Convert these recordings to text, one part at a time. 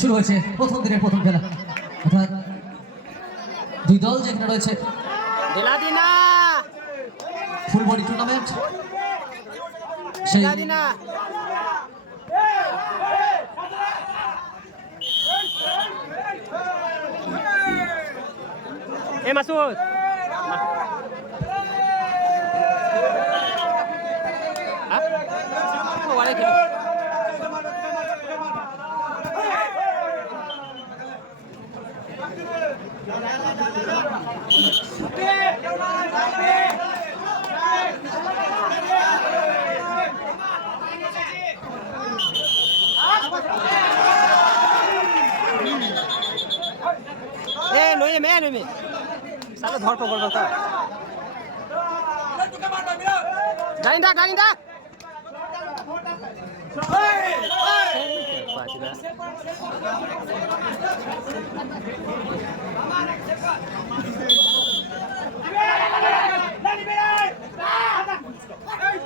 শুরু হয়েছে প্রথম দিনের প্রথম খেলা, অর্থাৎ দুই দল যেখানে রয়েছে ফুল বডি টুর্নামেন্ট। সেই মাসুদ সালে ধরপো করবো তো ডাইন ডাক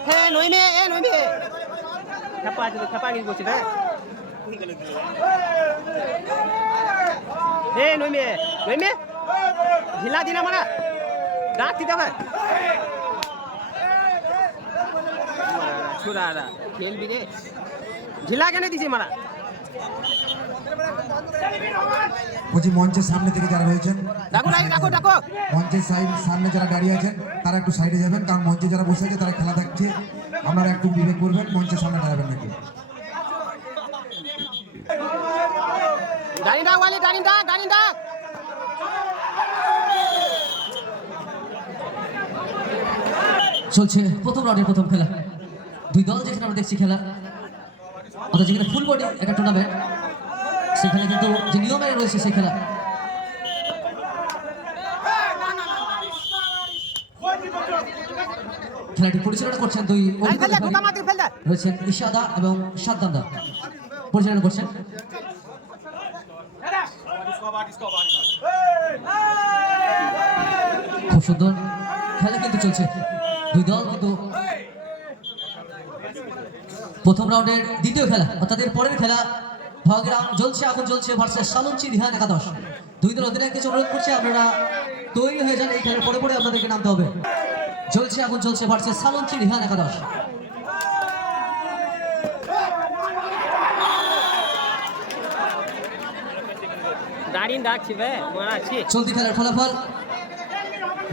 হ্যাঁ নইমে খেপা গিয়ে বলছি না নইমে ঢিলা দিনা মারা দাঁত দিতে হবে ছুরা খেলবি রে ঢিলা কেন দিছি মারা বলছি মঞ্চের সামনে থেকে যারা রয়েছেন ডাকো মঞ্চের সামনে যারা দাঁড়িয়ে আছেন তারা একটু সাইডে যাবেন, কারণ মঞ্চে যারা বসে আছে তারা খেলা দেখছে। আপনারা একটু বিবেক করবেন, মঞ্চের সামনে দাঁড়াবেন নাকি। চলছে প্রথম রাউন্ডের প্রথম খেলা, দুই দল যেখানে আমরা দেখছি খেলা, অর্থাৎ যেখানে ফুল বডি একটা টুর্নামেন্ট, সেখানে কিন্তু যে নিয়মে রয়েছে সেই খেলা। খেলাটি পরিচালনা করছেন দুই রয়েছেন ইশাদা এবং সাদ্দামদা পরিচালনা করছেন। খুব সুন্দর খেলা কিন্তু চলছে, দুই দল কিন্তু প্রথম রাউন্ডের দ্বিতীয় খেলা, অর্থাৎ এর পরের খেলা ভগরাম জ্বলছে আগুন জ্বলছে ভার্সেস সালঞ্চি রিহান একাদশ। দুই দল অধিনায়ক কিছু অনুরোধ করছে আপনারা তৈরি হয়ে যান, এই খেলার পরে আপনাদেরকে নামতে হবে। জ্বলছে আগুন জ্বলছে ভার্সেস সালঞ্চি রিহান একাদশ। চলতি খেলার ফলাফল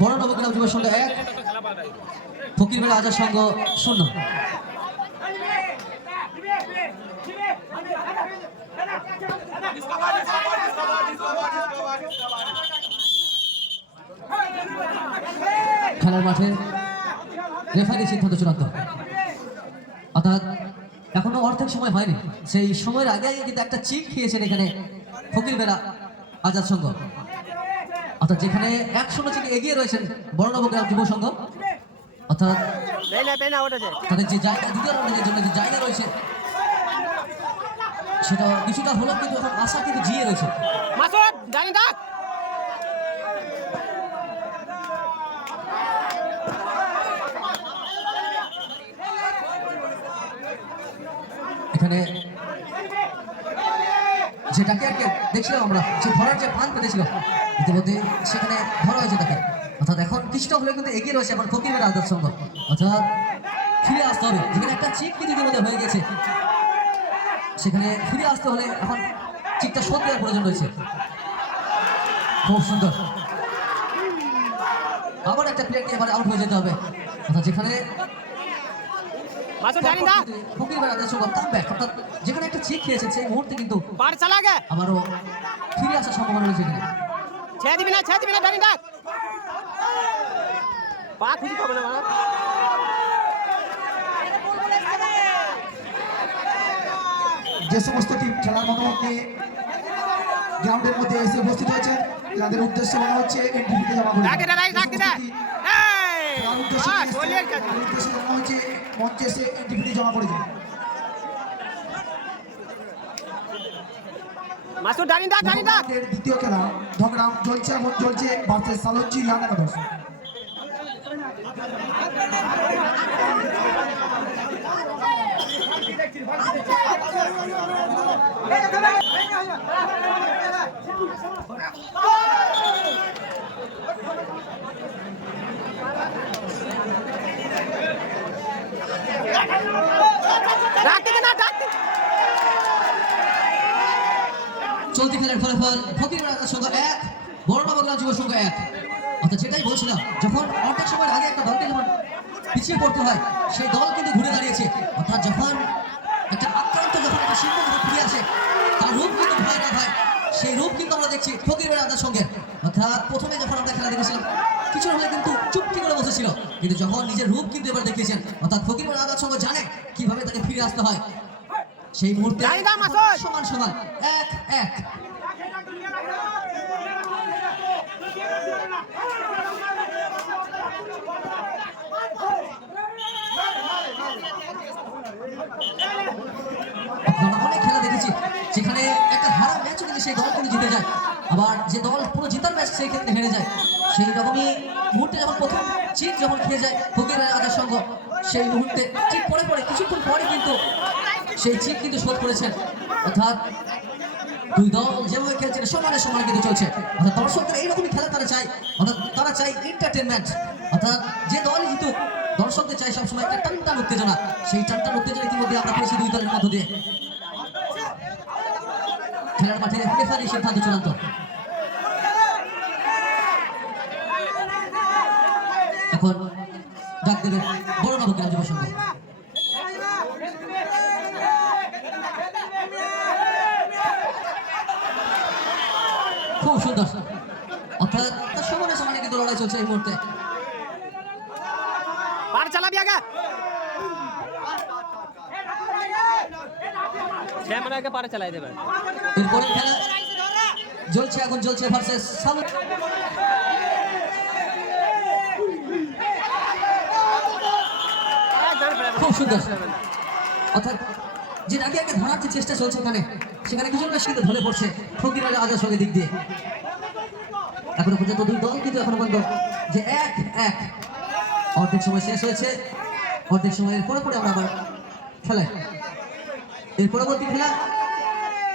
বড় নবগ্রাম যুব সংঘ 1, ফকিরবেলা আজাদ সংঘ 0। খেলার মাঠে রেফারি সিদ্ধান্ত চূড়ান্ত, অর্থাৎ এখনো অর্ধেক সময় হয়নি, সেই সময়ের আগে কিন্তু একটা চিট খেয়েছেন এখানে ফকিরবেলা আজাদ সংঘ, অর্থাৎ যেখানে 1-0 চিঠি এগিয়ে রয়েছেন বড় নবগ্রাম যুব সংঘ, অর্থাৎ তাদের যে জায়গা দ্বিতীয় রাউন্ডের জন্য যে জায়গা রয়েছে সেটা কিছুটা হলো, কিন্তু এখন আশা কিন্তু জিয়ে রয়েছে। এখানে যেটাকে আর কি দেখছিলাম আমরা, যে ধরার যে পান পেতেছিল ইতিমধ্যে সেখানে ধরা হয়েছে তাকে, অর্থাৎ এখন কিছুটা হলে কিন্তু এগিয়ে রয়েছে এখন ফকিরের আজাদ সংঘ, অর্থাৎ ফিরে আসতে হবে। যেখানে একটা চিট কিন্তু ইতিমধ্যে হয়ে গেছে, সেখানে ফিরে আসতে হলে এখন চিটটা শোধ দেওয়ার প্রয়োজন রয়েছে। খুব সুন্দর, আবার একটা প্লেয়ারকে এবার আউট হয়ে যেতে হবে, অর্থাৎ যেখানে যেখানে একটা চিট খেয়েছেন সেই মুহূর্তে কিন্তু আবারও ফিরে আসার সম্ভাবনা রয়েছে। যে সমস্ত টিম খেলার মধ্যে গ্রাউন্ডের মধ্যে এসে উপস্থিত হয়েছে তাদের উদ্দেশ্যে মনে হচ্ছে এনটিভিতে জমা করবে। মঞ্চে এসে এনটিভিতে জমা করে যাবে। দ্বিতীয় খেলা ধগরাম জ্বলছে এমন চলছে ভার্সেস সালঞ্চি রিহান একাদশ। চলতি খেলার ফলাফল ফকিরবেড়া আজাদ সংঘ 1 বড়নবগ্রাম যুব সংঘ 1। অর্থাৎ যেটাই বলছিলাম, যখন অর্ধেক সময়ের আগে একটা দলকে যখন পিছিয়ে পড়তে হয়, সেই দল কিন্তু ঘুরে দাঁড়িয়েছে। অর্থাৎ যখন একটা আক্রান্ত যখন একটা শিল্প যখন ফিরে আসে, তার রূপ কিন্তু ভয় না ভাই, সেই রূপ কিন্তু আমরা দেখছি ফকিরবেড়া আজাদ সংঘের। অর্থাৎ প্রথমে যখন আমরা খেলা দেখেছিলাম কিছু হলে কিন্তু চুপটি করে বসেছিল, কিন্তু যখন নিজের রূপ কিন্তু এবার দেখিয়েছেন, অর্থাৎ ফকিরবেড়া আজাদ সংঘ জানে কিভাবে তাকে ফিরে আসতে হয়। সেই মুহূর্তে সমান সমান 1-1। আমরা অনেক খেলা দেখেছি যেখানে একটা হারা ম্যাচও কিন্তু সেই দল কিন্তু জিতে যায়, আবার যে দল পুরো জেতার ম্যাচ সেই ক্ষেত্রে হেরে যায়। সেই রকমই মুহূর্তে যখন প্রথম চিট যখন খেয়ে যায় ফকিরবেড়া আজাদ সংঘ, সেই মুহূর্তে ঠিক পরে কিছুক্ষণ পরে কিন্তু সেই চিট কিন্তু শোধ করেছেন। অর্থাৎ দুই দল যেভাবে খেলছে সমানে সমানে কিন্তু চলছে। অর্থাৎ দর্শকদের এইরকমই খেলা তারা চায়, অর্থাৎ তারা চায় এন্টারটেনমেন্ট। অর্থাৎ যে দলই জিতুক দর্শকদের চাই সবসময় একটা টানটান উত্তেজনা। সেই টানটান উত্তেজনা ইতিমধ্যে আমরা পেয়েছি দুই দলের মধ্য দিয়ে। খেলার মাঠে রেফারি সিদ্ধান্ত চূড়ান্ত। এখন ডাক দেবে বড়নবগ্রাম যুব সংঘ। খুব সুন্দর, অর্থাৎ সমানে সমানে কিন্তু লড়াই চলছে এই মুহূর্তে। চালাবি আগে পারে চালাই দেবে। এরপরে খেলা জ্বলছে, এখন জ্বলছে ভার্সেস সালু। খুব সুন্দর, অর্থাৎ যে আগে আগে ধরার যে চেষ্টা চলছে এখানে, সেখানে কিছুটা শীতে ধরে পড়ছে ফকিরবেড়া আজাদ সংঘের দিক দিয়ে। এখনো পর্যন্ত দুই দল কিন্তু এখনো পর্যন্ত যে 1-1। অর্ধেক সময় শেষ হয়েছে, অর্ধেক সময়ের পরে আমরা আবার খেলায় এর পরবর্তী খেলা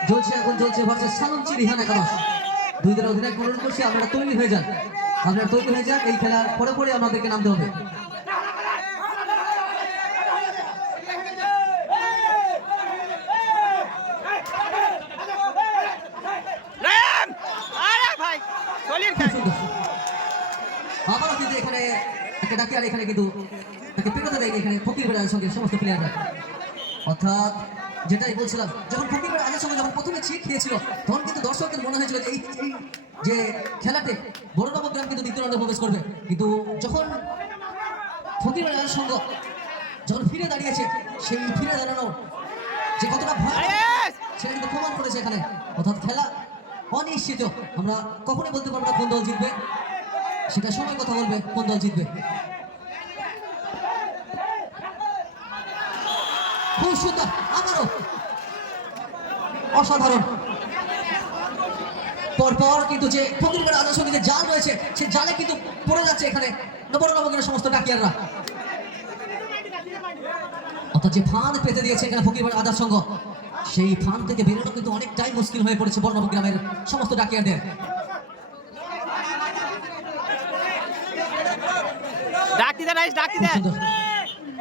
জ্বলছে, এখন জ্বলছে ভার্সেস সালুঞ্চি রিহান একাদশ। দুই দলের অধিনায়ক অনুরোধ করছি আপনারা তৈরি হয়ে যান, এই খেলার পরে আমাদেরকে নামতে হবে। আবারও কিন্তু এখানে একটা ডাকিয়ার এখানে কিন্তু তাকে পেরোতে দেয়নি এখানে ফকিরবেড়ার সঙ্গে সমস্ত প্লেয়াররা। অর্থাৎ যেটাই বলছিলাম, যখন ফকিরবেড়া আজাদ সঙ্গে যখন প্রথমে চিট খেয়েছিল, তখন কিন্তু দর্শকদের মনে হয়েছিল এই যে খেলাতে বড়নবগ্রাম কিন্তু দ্বিতীয় রাউন্ডে প্রবেশ করবে, কিন্তু যখন ফকিরবেড়া আজাদ সঙ্গ যখন ফিরে দাঁড়িয়েছে, সেই ফিরে দাঁড়ানো যে কতটা ভয় সেটা কিন্তু প্রমাণ করেছে এখানে। অর্থাৎ খেলা অনিশ্চিত, আমরা কখনোই বলতে পারবো না কোন দল জিতবে, সেটা সময় কথা বলবে কোন দল জিতবে। খুব সুন্দর, আবারও অসাধারণ। পরপর কিন্তু যে ফকিরবেড়া আজাদ সংঘের যে জাল রয়েছে, সে জালে কিন্তু পড়ে যাচ্ছে এখানে বড়নবগ্রামের সমস্ত ডাকিয়াররা। অর্থাৎ যে ফাঁদ পেতে দিয়েছে এখানে ফকিরবেড়া আজাদ সংঘ, সেই ফাঁদ থেকে বেরোনো কিন্তু অনেকটাই মুশকিল হয়ে পড়েছে বড়নবগ্রামের সমস্ত ডাকিয়ারদের।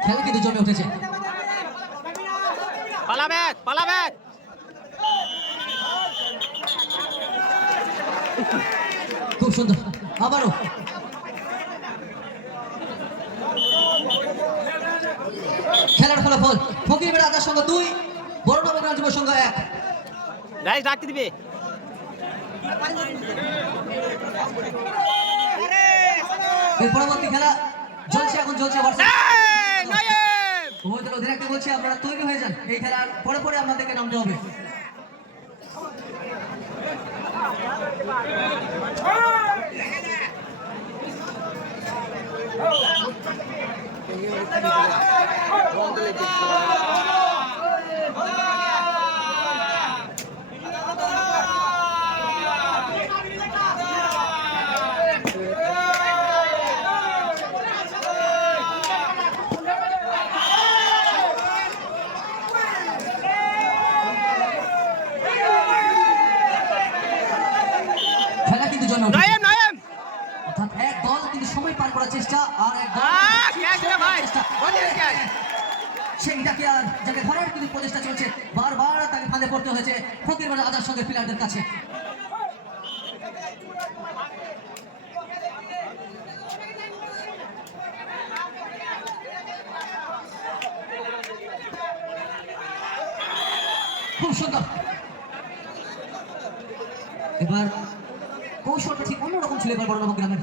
খেলা কিন্তু জমে উঠেছে। খুব সুন্দর, আবারও খেলার ফলাফল ফকিরবেড়া আজাদ সংঘ 2, বড়নবগ্রাম যুব সংঘ 1। ডাকতে দিবে। এর পরবর্তী খেলা জ্বলছে, এখন জ্বলছে অধিনায়ককে বলছি আপনারা তৈরি হয়ে যান, এই খেলার পরে আপনাদেরকে নামতে হবে। চেষ্টা আর একদম ক্যাচ রে ভাই বলিস ক্যাচ সেইটাকে আর যাকে ধরার কিন্তু প্রচেষ্টা চলছে, বারবার তাকে ফাঁদে পড়তে হয়েছে ফকিরবেলা আজার সঙ্গে প্লেয়ারদের কাছে। খুব সুন্দর, এবার কৌশলটা ঠিক অন্যরকম ছিল এবার বড় গ্রামের।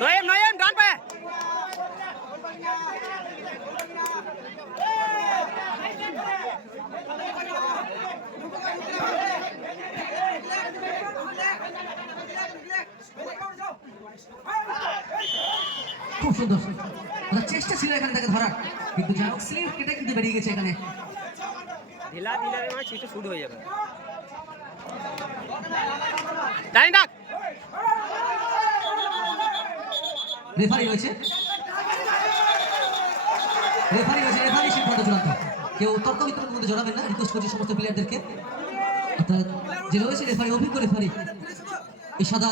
নয়ন নয়ন ডান পায়ে খুব সুন্দর, চেষ্টা ছিল এখানে তাকে ধরার, কিন্তু যেন স্লিপ কেটে কিন্তু বেরিয়ে গেছে এখানে। ঢিলা ঢিলা মানে চিটে শুট হয়ে যাবে। ডাইন ডাক রেফারি রয়েছে, রেফারি সিদ্ধান্ত চূড়ান্ত। কেউ তর্ক বিতর্কের মধ্যে জড়াবেন না, রিকোয়েস্ট করছি সমস্ত প্লেয়ারদেরকে। অর্থাৎ যে রয়েছে রেফারি, অভিজ্ঞ রেফারি এই সাদা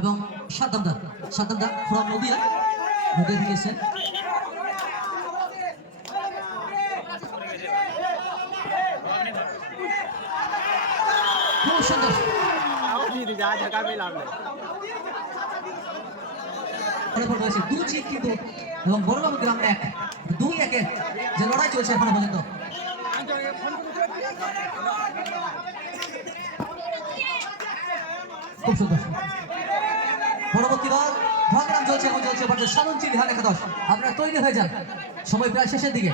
এবং সাদ্দামদা ফ্রম নদিয়া থেকে এসেছেন। খুব সুন্দর, এরপর রয়েছে 2 চিক কিন্তু এবং বড়বাবু গ্রাম 2-1 যে লড়াই চলছে এখনো পর্যন্ত। খুব সুন্দর, পরবর্তী বল ভগ্রাম চলছে, এখন চলছে ভার্সেস সালুনচি বিহার একাদশ। আপনারা তৈরি হয়ে যান, সময় প্রায় শেষের দিকে।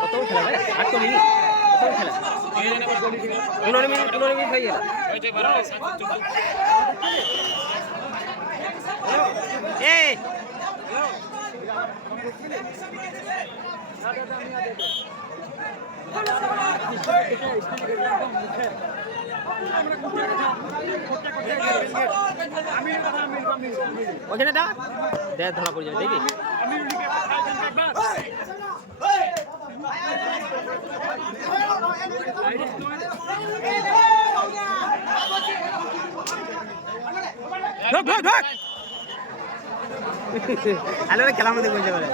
কত খেলা ভাই 8 মিনিট কত খেলা 15 মিনিট হয়ে গেল। এই ওখানে দা দেখ ধরা পড়ে যাবে দেখি। হ্যালো খেলার মধ্যে বলতে পারে।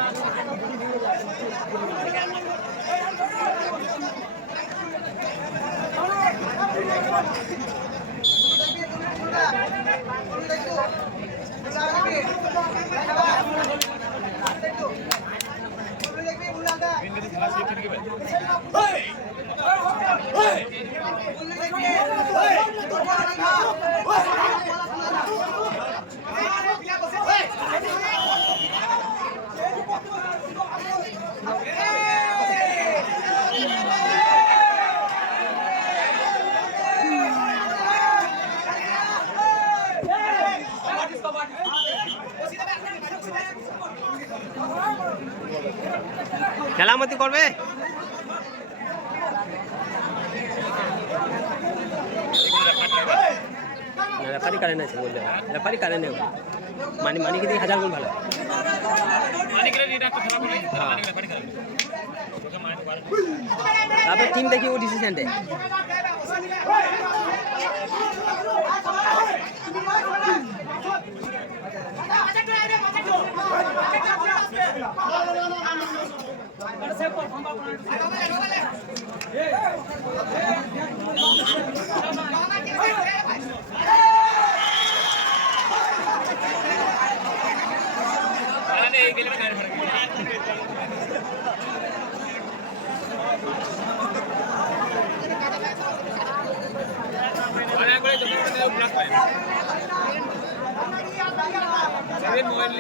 খেলামতি করবে রেফারি কারেন্ট আছে বললে রেফারি কারেন্ট নেই মানিকে দিয়ে 1000 গুণ ভালো তারপর টিম দেখি ও ডিসিশন দেয়। মোবাইল